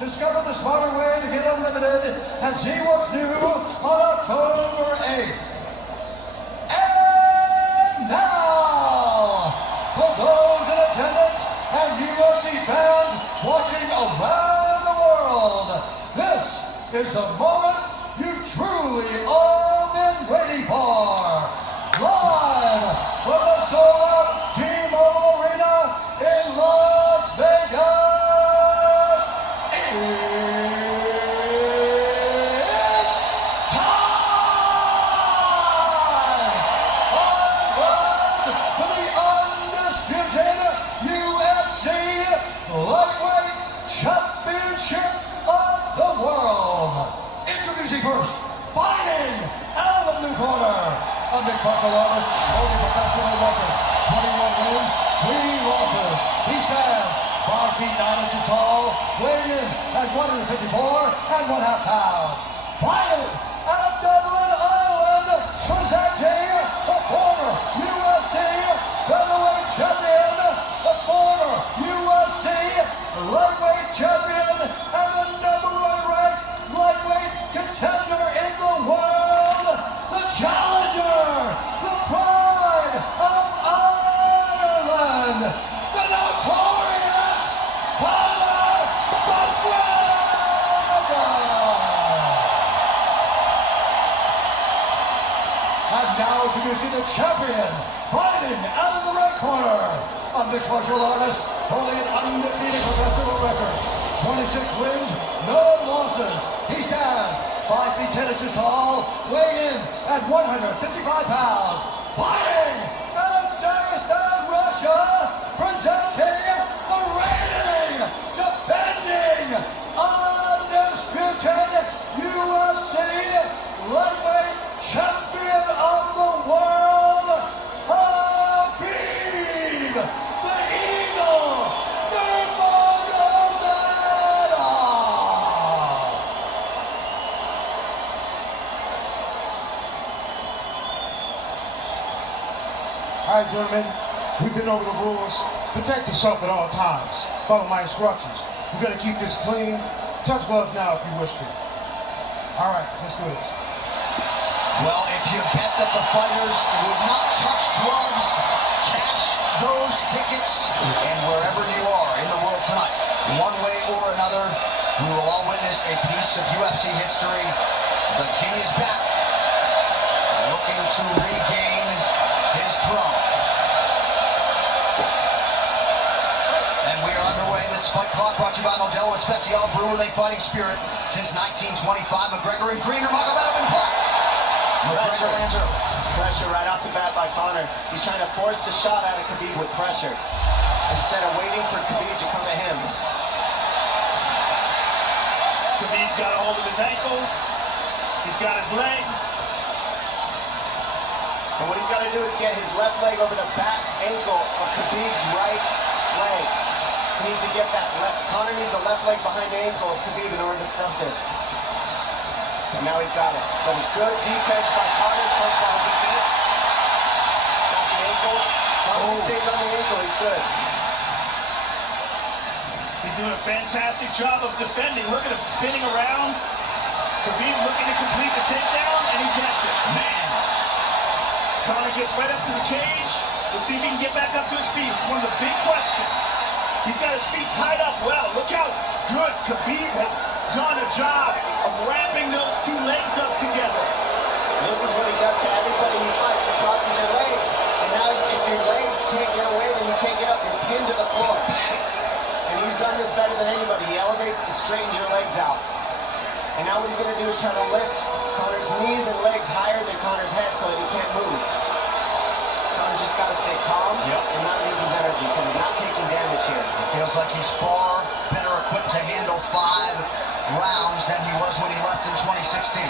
discovered the smarter way to get unlimited and see what's new on October 8th. And now, for those in attendance and UFC fans watching around the world, this is the moment you truly all been waiting for. Live from the sold-out T-Mobile Arena in Las Vegas. First, fighting out of the blue corner, a mixed martial artist holding professional record, 21 wins, 3 losses. He stands 5 feet 9 inches tall, weighing in at 154 and 1/2 pounds. Fighting out of Dublin, Ireland, presenting the former UFC featherweight champion, the former UFC lightweight champion, and the #1 ranked lightweight contender in the world, the challenger, the pride of Ireland, the notorious Conor McGregor. And now introducing the champion, fighting out of the red corner, a mixed martial artist holding an undefeated professional record, 26 wins, no losses. He stands 5 feet 10 inches tall, weighing in at 155 pounds. Fighting out of Dagestan, Russia, presenting the reigning, defending, undisputed UFC lightweight champion of the world, Khabib, the Eagle, All right, gentlemen, we've been over the rules. Protect yourself at all times. Follow my instructions. We're going to keep this clean. Touch gloves now if you wish to. All right, let's do this. Well, if you bet that the fighters would not touch gloves, cash those tickets, and wherever you are in the world tonight, one way or another, we will all witness a piece of UFC history. The King is back, looking to regain his throne. And we are underway. This Fight Clock brought to you by Modelo Especial Brewer, they fighting spirit since 1925. McGregor in green, Nurmagomedov in black. McGregor lands early. Pressure right off the bat by Conor. He's trying to force the shot out of Khabib with pressure instead of waiting for Khabib to come to him. Khabib got a hold of his ankles. He's got his leg. And what he's got to do is get his left leg over the back ankle of Khabib's right leg. He needs to get that left. Conor needs a left leg behind the ankle of Khabib in order to stuff this. And now he's got it. But a good defense by Conor so far. Defense. Got the ankles. As long as he stays on the ankle, he's good. He's doing a fantastic job of defending. Look at him spinning around. Khabib looking to complete the takedown, and he gets it. Man. Conor gets right up to the cage. Let's see if he can get back up to his feet. It's one of the big questions. He's got his feet tied up well. Look how good Khabib has done a job of wrapping those two legs up together. This is what he does to everybody he fights. He crosses your legs. And now if your legs can't get away, then you can't get up. You're pinned to the floor. And he's done this better than anybody. He elevates and straightens your legs out. And now what he's going to do is try to lift Conor's knees and legs higher than Conor's head so that he can't move. Conor's just got to stay calm and not lose his energy because he's not taking damage here. It feels like he's far better equipped to handle 5 rounds than he was when he left in 2016.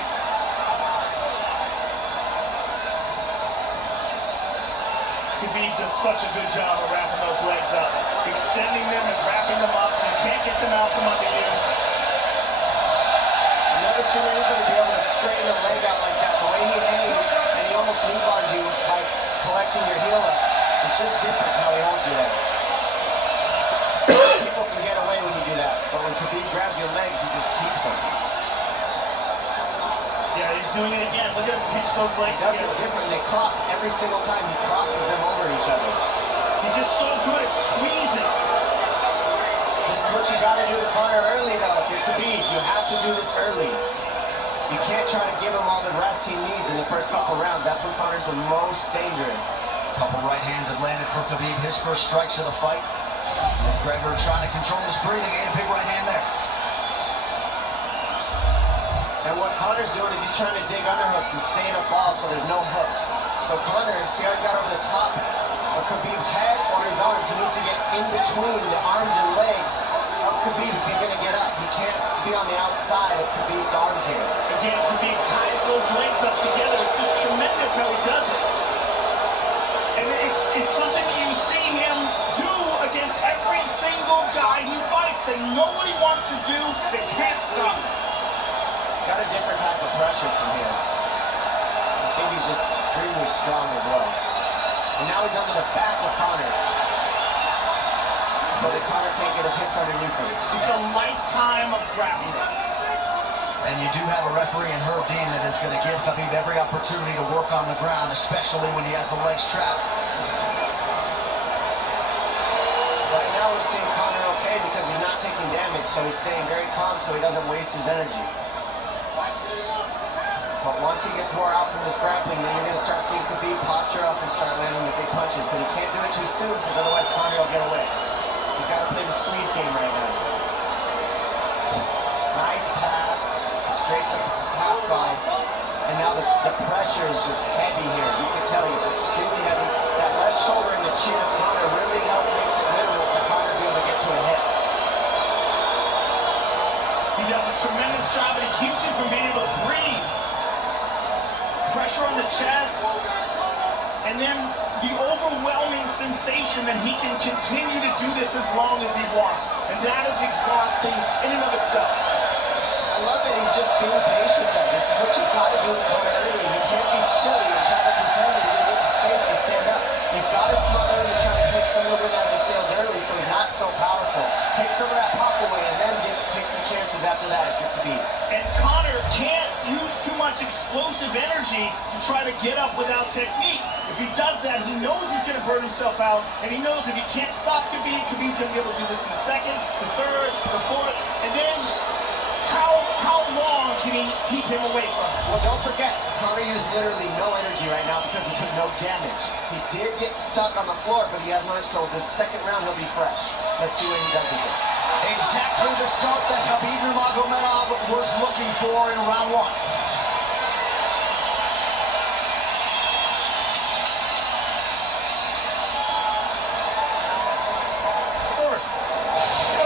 Khabib does such a good job of wrapping those legs up, extending them and wrapping them up so you can't get them out from under you. I've never seen anybody be able to straighten a leg out like that. The way he hangs, and he almost knee bars you by collecting your heel up. It's just different how he holds you there. People can get away when you do that, but when Khabib grabs your leg He's doing it again. Look at him pinch those legs. He does it different. They cross every single time. He crosses them over each other. He's just so good at squeezing. This is what you got to do to Conor early, though. If you're Khabib, you have to do this early. You can't try to give him all the rest he needs in the first couple rounds. That's when Conor's the most dangerous. Couple right hands have landed for Khabib. His first strikes of the fight. McGregor trying to control his breathing. Ate a big right hand there. And what Conor's doing is he's trying to dig underhooks and stay in a ball so there's no hooks. So Conor, see how he's got over the top of Khabib's head or his arms? He needs to get in between the arms and legs of Khabib if he's going to get up. He can't be on the outside of Khabib's arms here. Again, Khabib ties those legs up together. It's just tremendous how he does it. And it's something that you see him do against every single guy he fights that nobody wants to do, they can't stop him. He's got a different type of pressure from here. I think he's just extremely strong as well. And now he's under the back of Conor. So that Conor can't get his hips underneath him. It's a lifetime of grappling. And you do have a referee in Herb Dean that is going to give Khabib every opportunity to work on the ground, especially when he has the legs trapped. Right now we're seeing Conor okay because he's not taking damage, so he's staying very calm so he doesn't waste his energy. But once he gets wore out from this grappling, then you're going to start seeing Khabib posture up and start landing the big punches. But he can't do it too soon because otherwise Conor will get away. He's got to play the squeeze game right now. Nice pass, straight to half guard. And now the pressure is just heavy here. You can tell he's extremely heavy. That left shoulder and the chin of Conor really makes it minimal for Conor to be able to get to a hit. He does a tremendous job and he keeps you from being able to breathe. Pressure on the chest, and then the overwhelming sensation that he can continue to do this as long as he wants. And that is exhausting in and of itself. I love that he's just being patient though. This is what you've got to do with Conor early. You can't be silly and try to pretend that you're going to get the space to stand up. You've got to smother him and try to take some of the wind out of his sails early so he's not so powerful. Take some of that pop away and then take some chances after that if you're Khabib. And Conor can't use too much explosive energy to try to get up without technique. If he does that, he knows he's going to burn himself out, and he knows if he can't stop Khabib, Khabib's going to be able to do this in the second, the third, the fourth, and then how long can he keep him away from it? Well, don't forget, Conor used literally no energy right now because he took no damage. He did get stuck on the floor, but he has no, so the second round he'll be fresh. Let's see what he does with it. Exactly the start that Khabib Nurmagomedov was looking for in round one.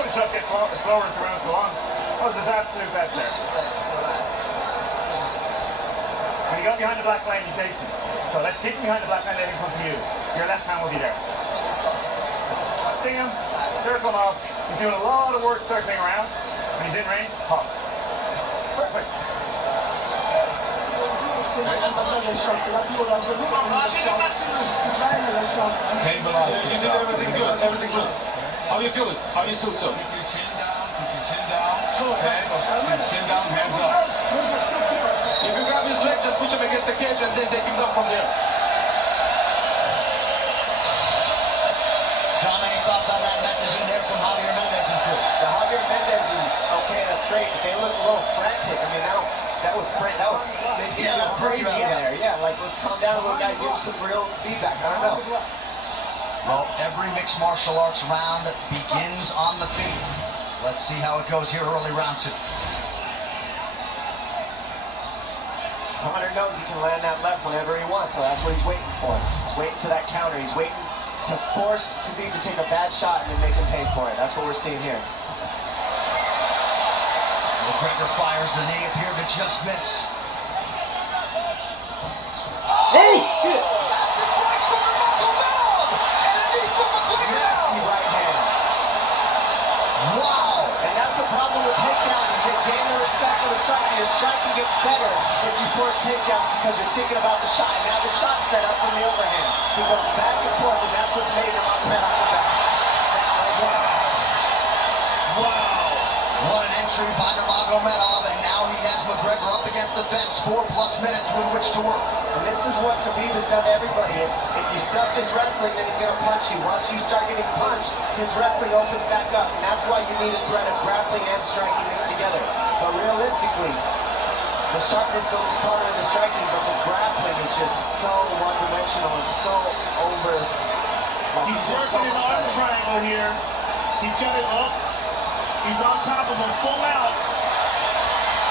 The stuff gets slower as the rounds go on. That was his absolute best there. When he got behind the black line, you chased him. So let's keep him behind the black line, let him come to you. Your left hand will be there. Sting him, circle him off. He's doing a lot of work circling around. When he's in range, pop. Perfect. Cain Velasquez. Everything good. Everything good. How you feeling? How you feel, sir? Keep your chin down. Keep your chin down. Head up. Keep your chin down. Hands up. If you grab his leg, just push him against the cage and then take him down from there. John, any thoughts on that messaging there from Javier Mendez and crew? The Javier Mendez is okay. That's great. But they look a little frantic. I mean, that would make you go crazy in there. Yeah, like let's calm down a little guy. Give him some real feedback. I don't know. Well, every mixed martial arts round begins on the feet. Let's see how it goes here early round two. Conor knows he can land that left whenever he wants, so that's what he's waiting for. He's waiting for that counter. He's waiting to force Khabib to take a bad shot and then make him pay for it. That's what we're seeing here. McGregor fires the knee, appeared to just miss. Oh, shit! Nasty right hand. Wow! And that's the problem with takedowns is they gain the respect of the striker. Your striking gets better if you force takedowns because you're thinking about the shot. Now the shot's set up from the overhand. He goes back and forth, and that's what's made him Nurmagomedov the best. Wow! What an entry by Nurmagomedov, and now he has McGregor up against the fence, 4+ minutes with which to work. And this is what Khabib has done to everybody. If you stop his wrestling, then he's going to punch you. Once you start getting punched, his wrestling opens back up. And that's why you need a threat of grappling and striking mixed together. But realistically, the sharpness goes to Conor in the striking, but the grappling is just so one-dimensional and so over. He's working an arm triangle here. He's got it up. He's on top of him, full out.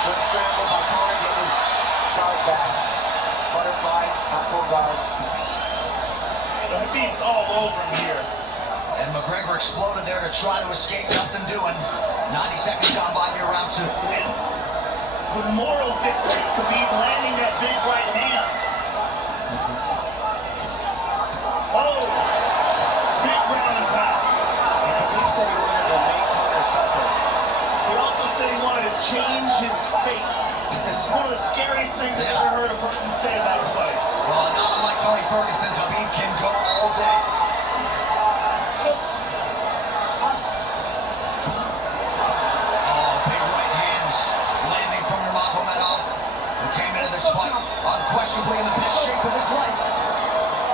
Good scramble by Conor, getting his guard back. Butterfly, not full guard. Khabib's all over him here. And McGregor exploded there to try to escape, nothing doing. 90 seconds gone by here, round 2. And the moral victory, Khabib landing that big right hand. Oh, big ground and pound. And Khabib said he wanted to make Conor suffer. He also said he wanted to change his face. It's one of the scariest things I've ever heard a person say about a fight. Well, not unlike Tony Ferguson, Khabib can go all day. Big right hands landing from Nurmagomedov, who came into this fight unquestionably in the best shape of his life.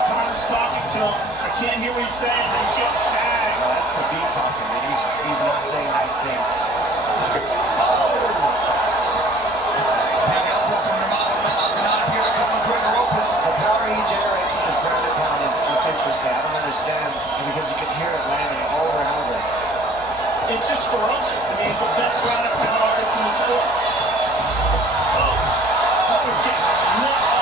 Conor's talking to him. I can't hear what he's saying, but he's getting tagged. Well, that's Khabib talking, and he's not saying nice things. Big elbow from Nurmagomedov did not appear to cut McGregor open. The power he generates from his ground and pound is just interesting. I don't understand, because you can hear it landing over and over. It's just ferocious. I mean, he's the best ground and pound artist in the sport. Oh, Conor's getting lit up.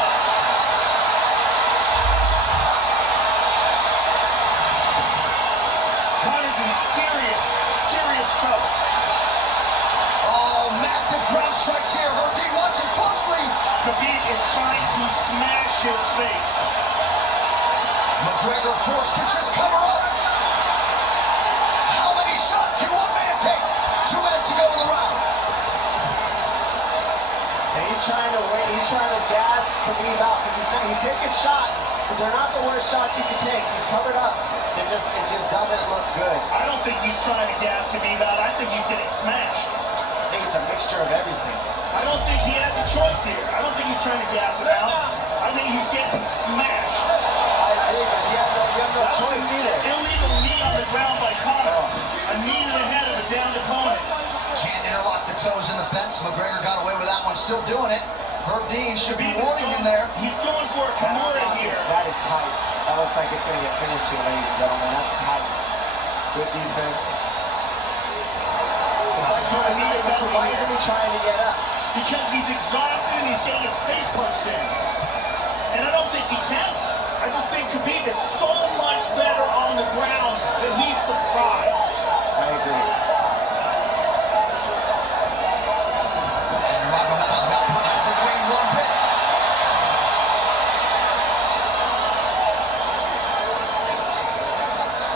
Conor's in serious, serious trouble. Oh, massive ground strikes here. Herb Dean watching closely. Khabib is trying to smash his face. McGregor forced to just cover up. How many shots can one man take? 2 minutes to go in the round. And he's trying to wait. He's trying to gas Khabib out. He's taking shots, but they're not the worst shots you can take. He's covered up. It just doesn't look good. I don't think he's trying to gas Khabib out. I think he's getting smashed. I think it's a mixture of everything. I don't think he has a choice here. I don't think he's trying to gas him out. I think he's getting smashed. I agree, but you have no That was choice an either. illegal knee on the ground by Conor. A knee to the head of a downed opponent. Can't interlock the toes in the fence. McGregor got away with that one, still doing it. Herb Dean should be warning him there. He's going for a Kimura here. That is tight. That looks like it's going to get finished here, ladies and gentlemen. That's tight. Good defense. It's like why isn't he trying to get up? Because he's exhausted and he's getting his face punched in. And I don't think he can. I just think Khabib is so much better on the ground that he's surprised. I agree. And Nurmagomedov's output hasn't waned one bit.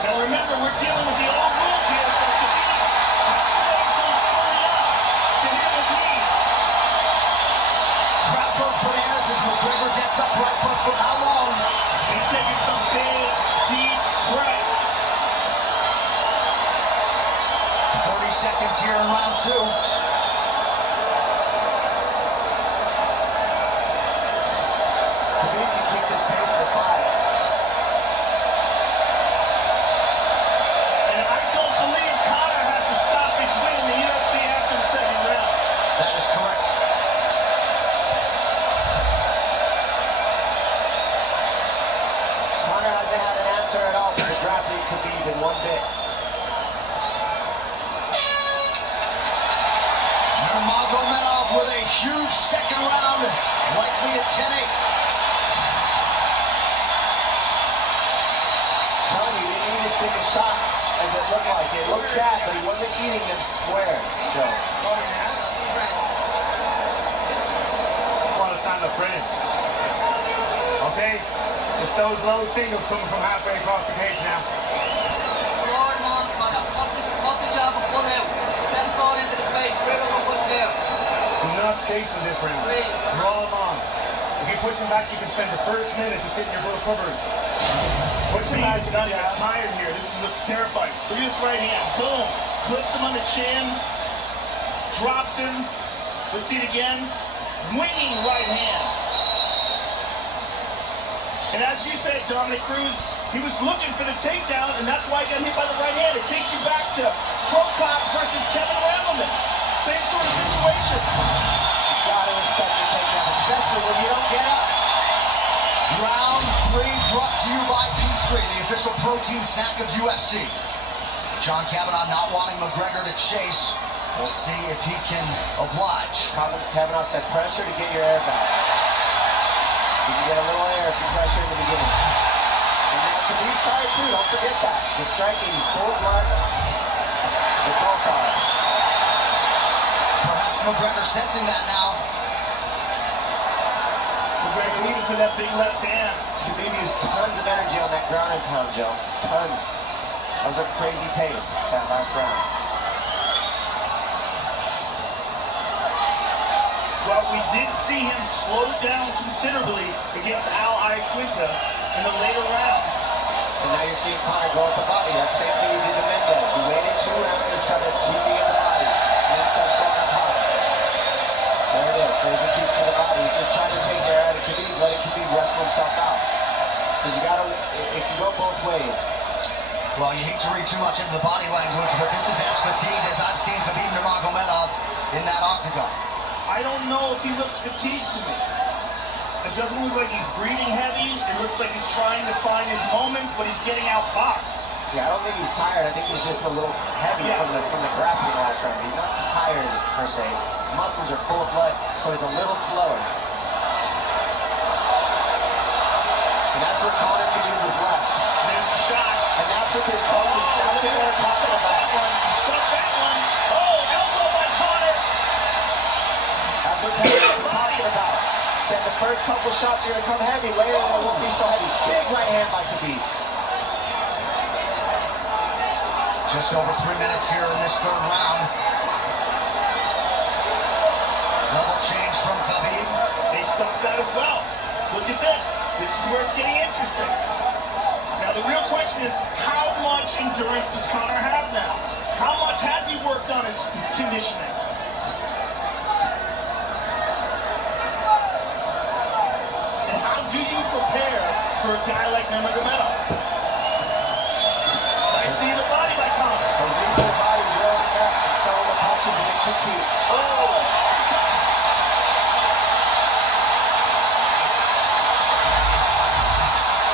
Now remember, we're dealing with the old rules here, so Khabib has to wait until he's fully up to hit with knees. Crowd goes bananas as McGregor gets upright, but for how long? He's taking some big, deep breaths. 30 seconds here in round 2. Khabib can keep this pace for 5. And I don't believe Conor has a stoppage win in the UFC after the second round. That is correct. Conor hasn't had an answer at all for the grappling Khabib in one bit. Nurmagomedov with a huge second round, likely at 10-8. Telling you, he didn't eat as big as shots as it looked like. It looked bad, but he wasn't eating them square, Joe. Want to stand up, brilliant. Okay, it's those low singles coming from halfway across the cage now. Do not chase him this round. Draw him on. If you push him back, you can spend the first minute just getting your butt covered. Push him back, Khabib's not even tired here. This is what's terrifying. Look at this right hand. Boom. Clips him on the chin. Drops him. Let's see it again. Winging right hand. And as you said, Dominick Cruz, he was looking for the takedown, and that's why he got hit by the right hand. It takes you back to Cro Cop versus Kevin Randleman. Same sort of situation. You gotta respect the takedown, especially when you don't get up. Round 3 brought to you by P3, the official protein snack of UFC. John Kavanagh not wanting McGregor to chase. We'll see if he can oblige. Kavanagh said pressure to get your air back. You can get a little air if you pressure in the beginning. And now Khabib's tired too, don't forget that. The striking, he's full of blood. The both are. Perhaps McGregor sensing that now. McGregor needed for that big left hand. Khabib used tons of energy on that ground and pound, Joe. Tons. That was a crazy pace, that last round. Well, we did see him slow down considerably against Al Iaquinta in the later rounds. And now you're seeing Conor go at the body. That same thing he did to Mendez. He waited 2 rounds and started teeping at the body. And then starts going up high. There it is. There's a teep to the body. He's just trying to take air out of Khabib, letting Khabib wrestle himself out. Because you gotta, if you go both ways. Well, you hate to read too much into the body language, but this is as fatigued as I've seen Khabib Nurmagomedov in that octagon. I don't know if he looks fatigued to me. It doesn't look like he's breathing heavy. It looks like he's trying to find his moments, but he's getting outboxed. Yeah, I don't think he's tired. I think he's just a little heavy from the grappling last round. He's not tired per se. Muscles are full of blood, so he's a little slower. And that's where Conor can use his left. There's a shot. And that's what this coaches, that's what they're talking about. He struck that one. Oh, elbow by Conor. That's what Kevin was talking about. Said the first couple shots are going to come heavy, later it won't be so heavy. Big right hand by Khabib. Just over 3 minutes here in this 3rd round. Level change from Khabib. They stuffed that as well. Look at this. This is where it's getting interesting. Now the real question is, how much endurance does Conor have now? How much has he worked on his conditioning? And how do you prepare for a guy like Nurmagomedov? I see the body by Conor. Those knees to the body really up and some of the punches and the kick teams. Oh!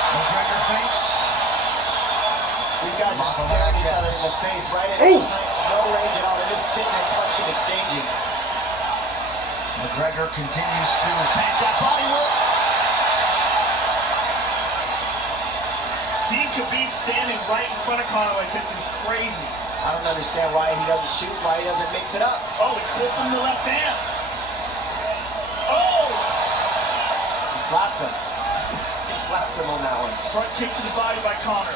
McGregor feints. These guys are staring each other in the face right at any time. No range at all. They're just sitting there punching, exchanging. McGregor continues to pack that body work. Seeing Khabib standing right in front of Conor like this is crazy. I don't understand why he doesn't shoot, why he doesn't mix it up. Oh, he clipped him the left hand. Oh! He slapped him. He slapped him on that one. Front kick to the body by Conor.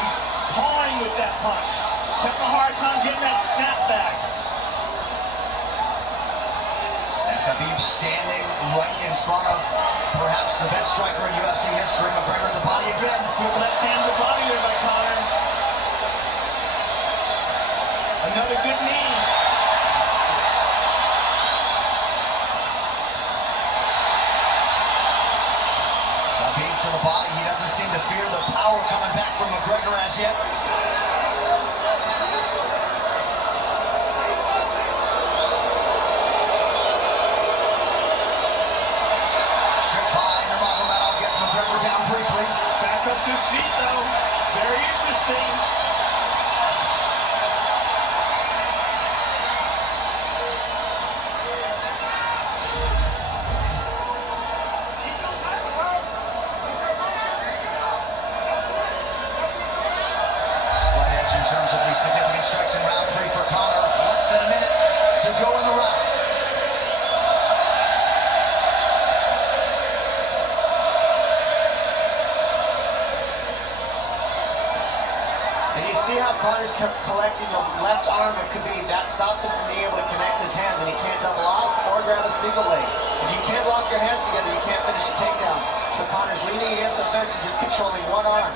He's pawing with that punch. Having a hard time getting that snap back. And Khabib standing right in front of perhaps the best striker in UFC history. McGregor to the body again. Good left hand to the body there by Conor. Another good knee. Khabib to the body. He doesn't seem to fear the power coming back from McGregor as yet. Trick by Nurmagomedov gets McGregor down briefly. Back up to his feet though. Very interesting. Slight edge in terms of the significant strikes in round 3 for Conor. Less than a minute to go in the round. And you see how Conor's collecting the left arm of Khabib. That stops him from being able to connect his hands, and he can't double off or grab a single leg. If you can't lock your hands together, you can't finish a takedown. So Conor's leaning against the fence and just controlling one arm.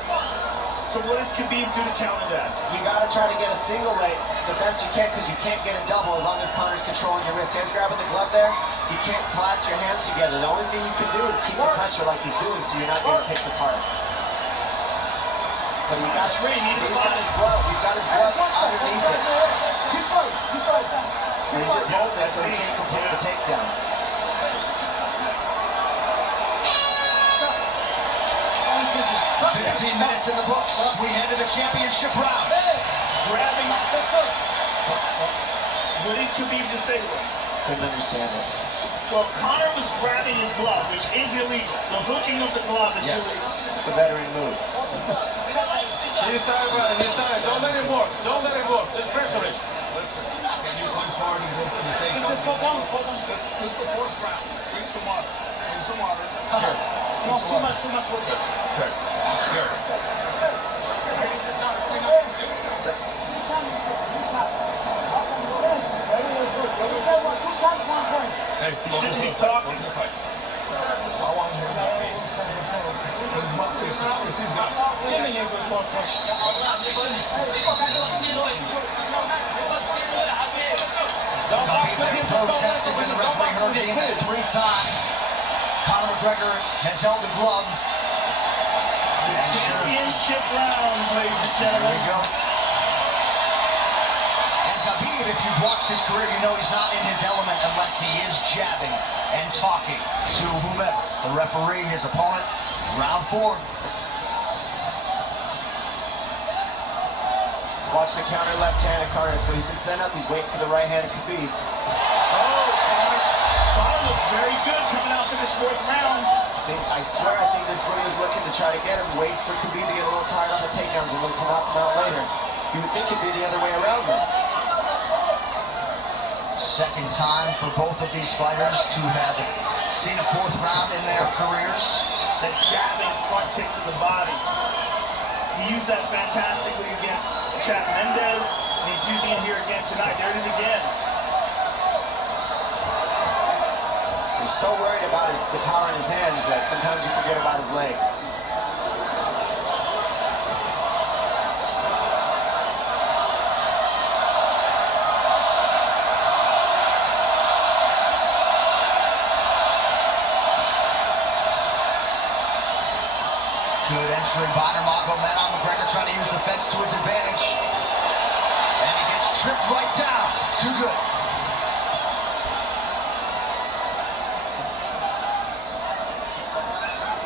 So what does Khabib do to counter that? You got to try to get a single leg the best you can, because you can't get a double as long as Conor's controlling your wrist. Hands grabbing the glove there, you can't clasp your hands together. The only thing you can do is keep the pressure like he's doing so you're not getting picked apart. But you got to he's got his glove. He's got his glove underneath it. And he's just holding it so he can't complete the takedown. $15 minutes in the books. We head to the championship rounds. Grabbing. What did Khabib just say? Couldn't understand it. Well, Conor was grabbing his glove, which is illegal. The hooking of the glove is illegal. The veteran move. He's tired, brother. He's tired. Don't let him work. Don't let him work. Just pressure it. Can you punch hard and go for the take? This This is the fourth round. Drink some water. Drink some water. Here. No, too much work. Okay. Here. Hey, You shouldn't be talking. I want to hear about it. This is Khabib then protested with the referee Herb Dean at 3 times. Conor McGregor has held the glove. And Championship rounds, ladies and there gentlemen. we go. And Khabib, if you've watched his career, you know he's not in his element unless he is jabbing and talking to whomever. The referee, his opponent, round 4. Watch the counter left hand of Conor. So he can send up. He's waiting for the right hand of Khabib. Conor looks very good coming out for this 4th round. I swear, I think this is what he was looking to try to get him. Wait for Khabib to get a little tired on the takedowns and look to knock him out later. You would think it'd be the other way around though. Second time for both of these fighters to have seen a 4th round in their careers. That jabbing front kick to the body. He used that fantastically against Chad Mendes, and he's using it here again tonight. There it is again. He's so worried about the power in his hands that sometimes you forget about his legs. Good entry by Nurmagomedov. McGregor trying to use the fence to his advantage. And he gets tripped right down. Too good.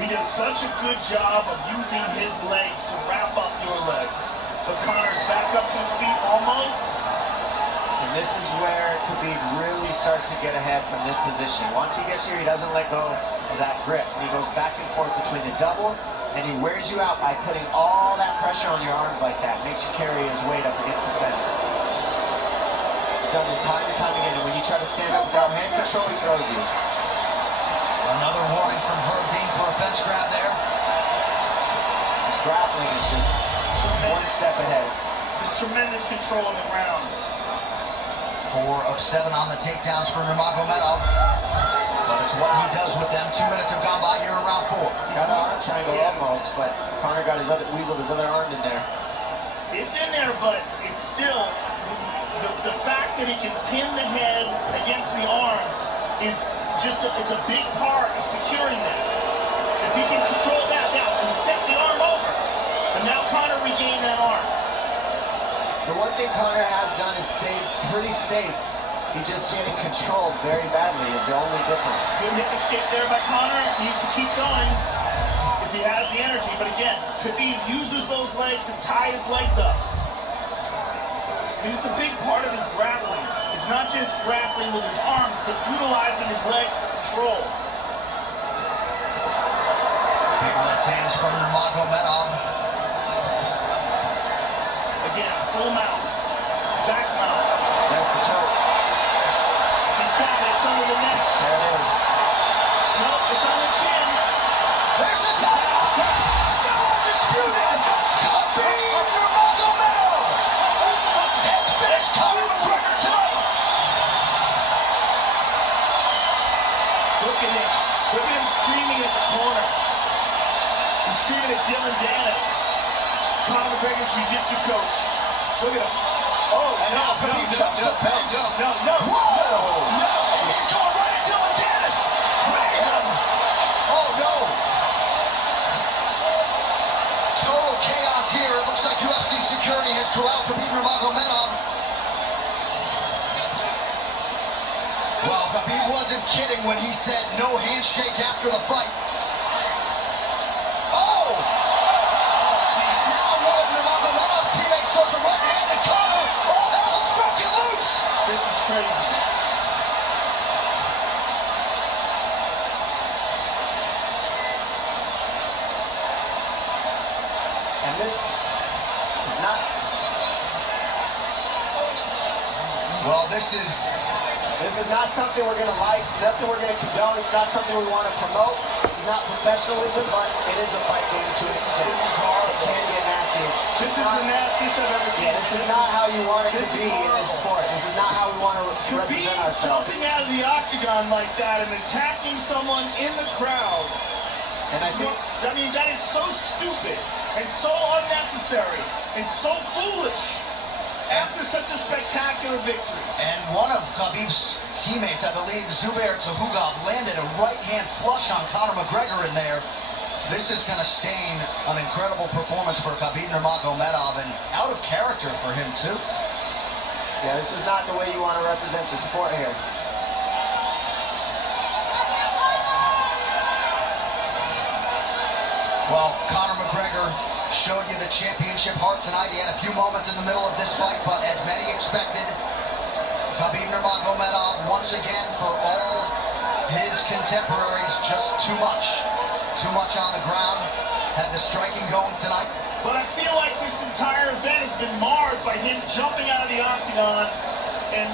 He does such a good job of using his legs to wrap up your legs. But Conor's back up to his feet almost. And this is where Khabib really starts to get ahead from this position. Once he gets here, he doesn't let go of that grip. And he goes back and forth between the double, and he wears you out by putting all that pressure on your arms like that. Makes you carry his weight up against the fence. He's done this time and time again, and when you try to stand up without hand control, he throws you. Another warning from Herb Dean for a fence grab there. His grappling is just one step ahead. Just tremendous control on the ground. 4 of 7 on the takedowns for Nurmagomedov. But it's what he does with them. 2 minutes have gone by here in round 4. Got an arm triangle almost, but Conor got weaseled his other arm in there. It's in there, but it's still, the fact that he can pin the head against the arm is just, it's a big part of securing that. If he can control that, now he stepped the arm over, and now Conor regained that arm. The one thing Conor has done is stayed pretty safe. He just getting controlled very badly is the only difference. Good hit escape there by Conor. Needs to keep going if he has the energy. But again, Khabib uses those legs to tie his legs up. I mean, it's a big part of his grappling. It's not just grappling with his arms, but utilizing his legs for control. Big left hands from Nurmagomedov. Again, full mount. Back mount. There's the choke. He's got it. It's under the neck. There it is. No, it's on the chin. There's the title. Still undisputed. Khabib Nurmagomedov has finished Conor McGregor tonight. Look at him. Look at him screaming at the corner. He's screaming at Dylan Dennis. Conor McGregor's jiu-jitsu coach. Look at him. Oh, And now Khabib jumps the fence. No. Whoa! No! And he's going right at Dylan Dennis. Man! Oh, no. Total chaos here. It looks like UFC security has corralled Khabib Nurmagomedov. Well, Khabib wasn't kidding when he said no handshake after the fight. Oh! Now one of Nurmagomedov's teammates throws a right hand at Conor. All hell is broken loose. This is crazy. And this is not. Well, this is not something we're going to like, nothing we're going to condone. It's not something we want to promote. This is not professionalism, but it is a fight game to an extent. This is horrible. It can get nasty. This is the nastiest I've ever seen. Yeah, this is not how you want it to be in this sport. This is not how we want to represent Khabib ourselves. jumping out of the octagon like that and attacking someone in the crowd. And I think that is so stupid and so unnecessary and so foolish after such a spectacular victory. And one of Khabib's teammates, I believe Zubair Tukhugov, landed a right hand flush on Conor McGregor in there. This is going to stain an incredible performance for Khabib Nurmagomedov, and out of character for him too. yeah, this is not the way you want to represent the sport here. Well, Conor McGregor showed you the championship heart tonight. He had a few moments in the middle of this fight, but as many expected, Khabib Nurmagomedov, once again, for all his contemporaries, just too much. Too much on the ground. Had the striking going tonight. But I feel like this entire event has been marred by him jumping out of the octagon and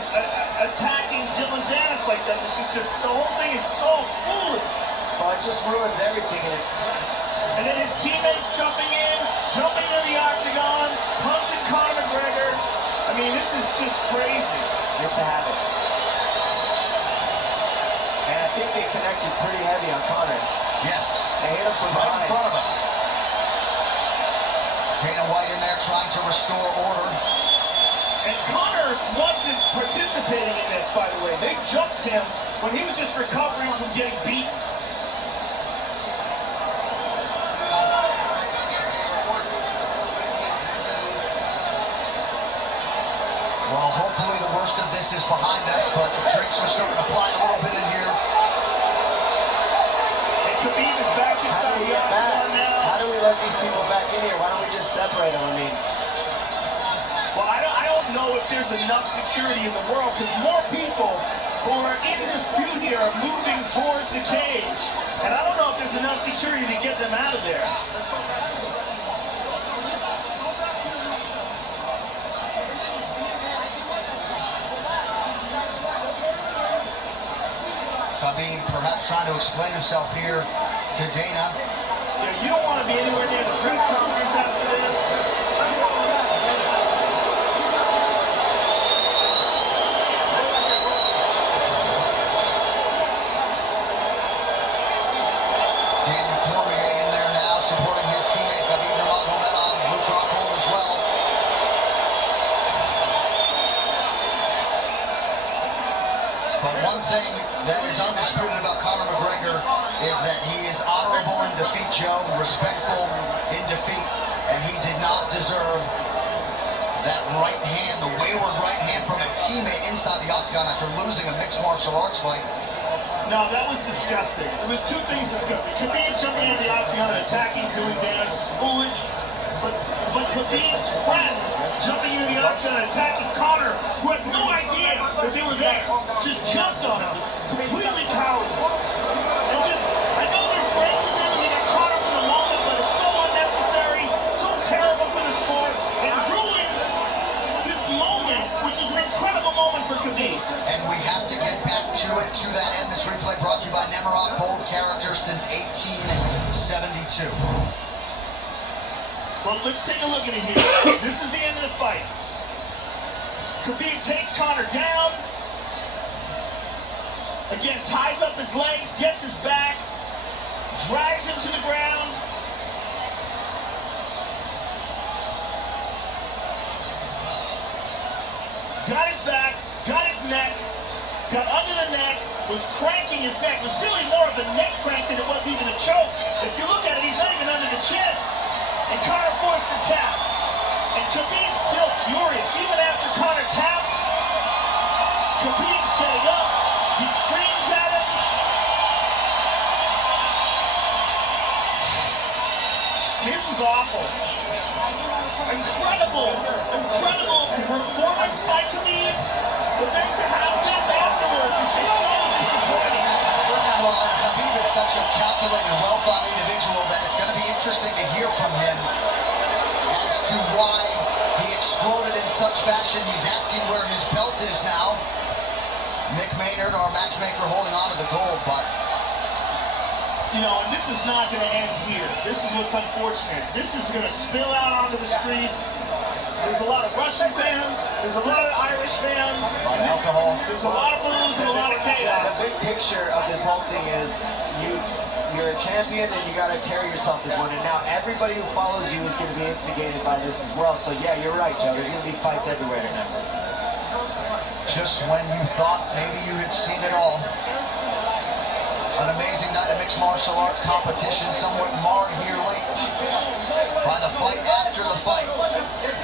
attacking Dylan Dennis like that. This is just, the whole thing is so foolish. Well, it just ruins everything. And then his teammates jumping into the octagon, punching Conor McGregor. I mean, this is just crazy. It's a habit. And I think they connected pretty heavy on Conor. Yes. They hit him from Right in behind. front of us. Dana White in there trying to restore order. And Conor wasn't participating in this, by the way. They jumped him when he was just recovering from getting beaten. Well, hopefully the worst of this is behind us, but drinks are starting to fly a little bit in here. And Khabib is back How inside do we the get back? octagon now. How do we let these people back in here? Why don't we just separate them? I mean, Well, I don't know if there's enough security in the world, because more people who are in dispute here are moving towards the cage. And I don't know if there's enough security to get them out of there. Khabib perhaps trying to explain himself here to Dana. You don't want to be anywhere near the press conference after this. Daniel Cormier in there now supporting his teammate Khabib Nurmagomedov, Luke Rockhold as well. But one thing that is undisputed about Conor McGregor is that he is honorable in defeat, Joe, respectful in defeat, and he did not deserve that right hand, the wayward right hand from a teammate inside the octagon after losing a mixed martial arts fight. No, that was disgusting. There was two things disgusting. Khabib jumping into the octagon and attacking Dylan Dennis is foolish. But Khabib's friends jumping into the octagon and attacking Conor, who had no idea that they were there, just jumped on him. It was completely cowardly. And just, I know they're friends with him and they got caught up in the moment, but it's so unnecessary, so terrible for the sport, and ruins this moment, which is an incredible moment for Khabib. And we have to get back to it, to that end. This replay brought to you by Nemarok, bold character since 1872. Well, let's take a look at it here. This is the end of the fight. Khabib takes Conor down. Again, ties up his legs, gets his back, drags him to the ground. got under the neck, was cranking his neck. It was really more of a neck crank than it was even a choke. If you look at it, he's not even under the chin. And Conor forced the tap. And Khabib's still furious. Even after Conor taps, Khabib's getting up. He screams at him. This is awful. Incredible performance by Khabib. But then to have this afterwards is just so disappointing. Well, and Khabib is such a calculated, well-thought individual that it's going to be interesting to hear from him as to why he exploded in such fashion. He's asking where his belt is now. Mick Maynard, our matchmaker, holding on to the gold, but You know, and this is not going to end here. This is what's unfortunate. This is going to spill out onto the streets. There's a lot of Russian fans. There's a lot of Irish fans. a lot of alcohol. There's a lot of booze and a lot of chaos. The big picture of this whole thing is you're a champion and you got to carry yourself as one. And now everybody who follows you is going to be instigated by this as well. So yeah, you're right, Joe. There's going to be fights everywhere tonight. Just when you thought maybe you had seen it all. An amazing night of mixed martial arts competition, somewhat marred here late by the fight after the fight.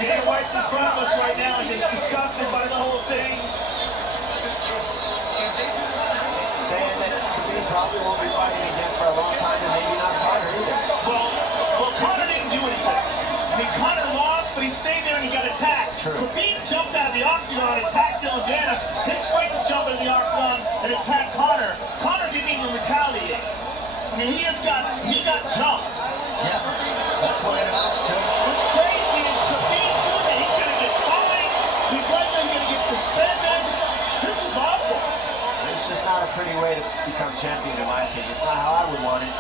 Dana White's in front of us right now. He's disgusted by the whole thing. Saying that Khabib probably won't be fighting again for a long time, and maybe not Conor either. Well, Conor didn't do anything. I mean, Conor lost, but he stayed there and he got attacked. True. Khabib jumped out of the octagon, attacked Dylan Dennis. His friends jumped in the octagon and attacked Conor. Conor didn't even retaliate. I mean, he got jumped. Yeah, that's what it amounts to. What's crazy is Khabib doing that. He's going to get fined. He's likely going to get suspended. This is awful. It's just not a pretty way to become champion, in my opinion. It's not how I would want it.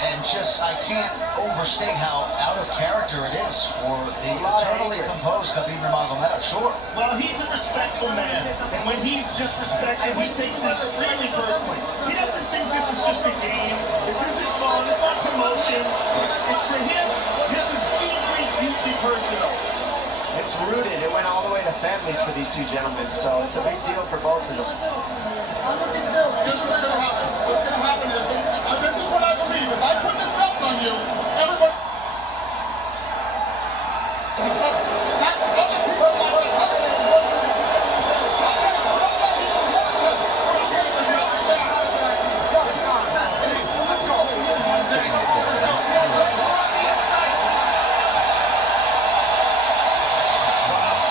And just, I can't overstate how out of character it is for the eternally composed Khabib Nurmagomedov. Sure. Well, he's a respectful man, and when he's disrespected, he takes it extremely personally. He doesn't think this is just a game. This isn't fun. It's not promotion. For him, this is deeply, deeply personal. It's rooted. It went all the way to families for these two gentlemen, so it's a big deal for both of them. Here's what's going to happen. What's going to happen is, this is what I believe. If I put this belt on you, everybody... Other people might be coming in.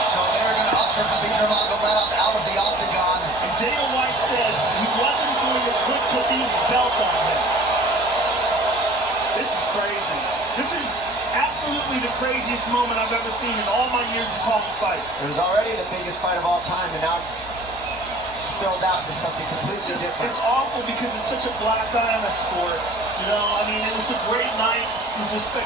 So they're going to usher Khabib Nurmagomedov out of the octagon. And Dana White said he wasn't going to put Khabib's belt on him. This is crazy. This is absolutely the craziest moment I've ever seen in all my years of calling fights. It was already the biggest fight of all time, and now it's spilled out into something completely different. It's awful because it's such a black eye on the sport. You know, I mean, it was a great night. It was a spectacular.